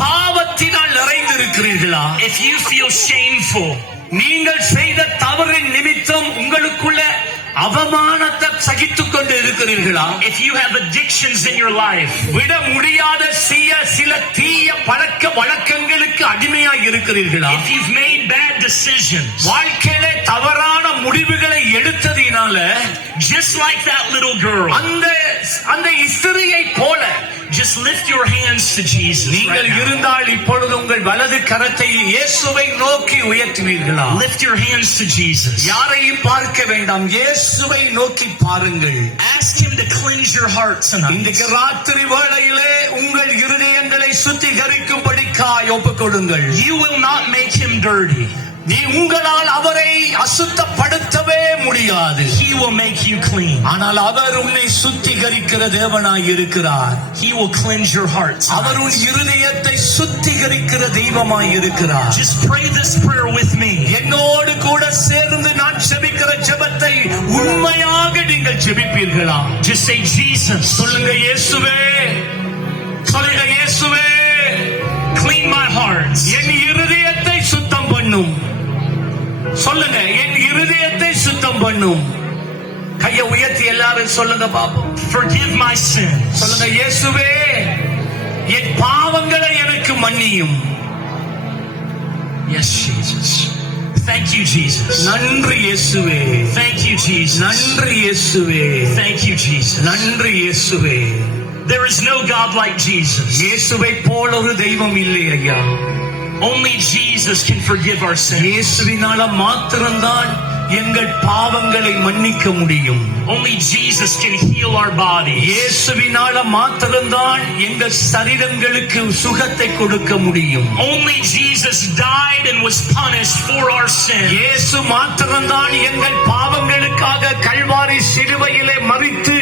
பாவத்தினால் நிறைந்திருக்கிறீர்களா? If you feel shameful, நீங்கள் செய்த தவறின் நிமித்தம் உங்களுக்குள்ள அவமானத்தை சகித்துக் கொண்டு இருக்கிறீர்களா? if you have addictions in your life, விட முடியாத சில தீய பழக்க வழக்கங்களுக்கு அடிமையாய் இருக்கிறீர்களா? if you've made bad decisions, வாழ்க்கையிலே தவறான முடிவுகளை எடுத்ததினால just like that little girl, அந்த ஸ்திரியை போல just lift your hands to Jesus. நீங்கள் இருந்தால் இப்பொழுது உங்கள் வலது கரத்தை இயேசுவை நோக்கி உயர்த்துவீர்களா? Lift your hands to Jesus. யாரையும் பார்க்க வேண்டாம், இயேசுவை நோக்கி பாருங்கள். Ask him to cleanse your heart tonight. இன்றைக்கு ராத்திரி வேளையிலே உங்கள் இருதயங்களை சுத்திகரிக்கும்படிக்காய் ஒப்புக்கொடுங்கள். You will not make him dirty. நீ உங்களால் அவரை அசுத்தப்படுத்தவே முடியாது. He will make you clean. ஆனால் அவர் உன்னை சுத்திகரிக்கிற தேவனாய் இருக்கிறார். He will cleanse your heart. அவர் உன் இருதயத்தை சுத்திகரிக்கிற தெய்வமாய் இருக்கிறார். Just pray this prayer with me. என்னோடு கூட சேர்ந்து நான் ஜெபிக்கிற ஜெபத்தை உண்மையாக நீங்கள் ஜெபிப்பீர்களா? Just say Jesus. சொல்லுங்க இயேசுவே, சொல்லுங்க இயேசுவே, clean my heart. என் இருதயத்தை சுத்தம் பண்ணும். சொல்லுங்க, என் இருதயத்தை சுத்தம் பண்ணும். கையை உயர்த்தி எல்லாரும் சொல்லுங்க பாப்போம். Forgive my sins. சொல்லுங்க இயேசுவே, என் பாவங்களை எனக்கு மன்னியும். Yes, Jesus. Thank you, Jesus. நன்றி இயேசுவே. Thank you, Jesus. நன்றி இயேசுவே. Thank you, Jesus. நன்றி இயேசுவே. There is no God like Jesus. இயேசுவை போல ஒரு தெய்வம் இல்லை ஐயா. Only Jesus can forgive our sins. இயேசுவினால மாத்திரம்தான் எங்கள் பாவங்களை மன்னிக்க முடியும். Only Jesus can heal our bodies. இயேசுவினால மாத்திரம்தான் எங்கள் சரீரங்களுக்கு சுகத்தை கொடுக்க முடியும். Only Jesus died and was punished for our sins. இயேசு மாத்திரம்தான் எங்கள் பாவங்களுக்காக கல்வாரி சிலுவையிலே மரித்து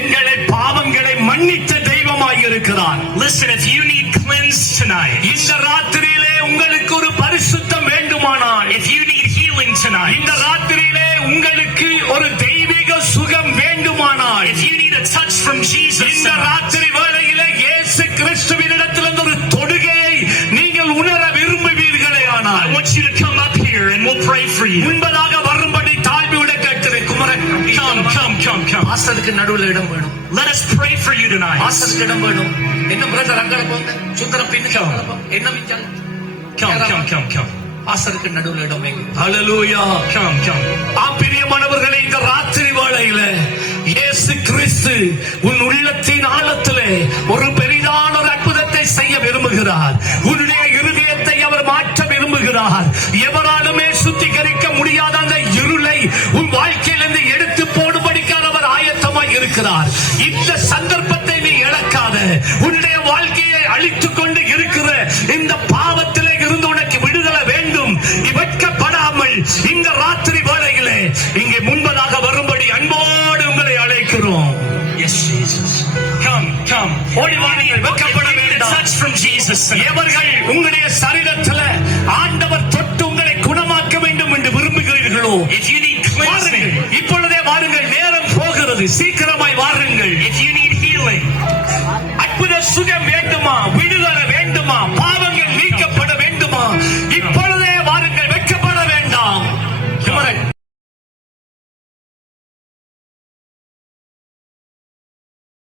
எங்களை பாவங்களை மன்னித்த தெய்வமாய் இருக்கிறார். Listen, if you need cleansed tonight, இந்த ராத்திரியிலே உங்களுக்கு ஒரு பரிசுத்தம் வேண்டுமானால், if you need healing tonight, இந்த ராத்திரியிலே உங்களுக்கு ஒரு தெய்வீக சுகம் வேண்டுமானால், if you need a touch from Jesus இந்த ராத்திரி வேளையிலே இயேசு கிறிஸ்துவினிடத்திலிருந்து ஒரு தொடுகையை நீங்கள் உணர விரும்புவீர்களே ஆனால், I want you to come up here and we'll pray for you. முன்பதாக வரும்படி தாழ்மையோட கேட்கிறேன். குமரன், come. ஆசருக்கு நடுவில் இடம் வேணும். Let us pray for you tonight. ஆசருக்கு இடம் வேணும். என்ன பிரதர் அங்கல போங்க, சுந்தரம் பின்னுக்கு என்ன மிஞ்சாங்க. Come. ஆசருக்கு நடுவில் இடம் வைங்க. ஹல்லேலூயா. Come. பிரியமானவர்களே, இந்த ராத்திரி வேளையில இயேசு கிறிஸ்து உன் உள்ளத்தின் ஆழத்திலே ஒரு பெரிதான ஒரு அற்புதத்தை செய்ய விரும்புகிறார். உன்னுடைய இருதயத்தை அவர் மாற்ற விரும்புகிறார். எவராலுமே சுத்திகரிக்க முடியாத அந்த இருளை உன் வாழ்க்கையிலிருந்து எடுத்து போடும்படிக்கான அவர் ஆயத்தமாய் இருக்கிறார். இந்த சந்தர்ப்பத்தை நீ இழக்காத. உன்னுடைய வாழ்க்கையை அழித்துக் கொண்டு இருக்கிற இந்த பாவத்திலே இருந்து உனக்கு விடுதலை வேண்டும். நீ வெட்கப்படாமல் இந்த ராத்திரி வேளையிலே இங்கே முன்பதாக வரும்படி அன்போடு உங்களை அழைக்கிறோம். Yes, Jesus. Come. ஓடி வாருங்கள், வெட்கப்பட வேண்டாம். Touch from Jesus. எவர்கள் உங்களுடைய சரீரத்தில் ஆண்டவர் தொட்டு உங்களை குணமாக்க வேண்டும் என்று விரும்புகிறீர்களோ, if you need cleansing, இப்பொழுதே வாருங்கள். நேரம் போகிறது, சீக்கிரமாய் வாருங்கள். if you need healing,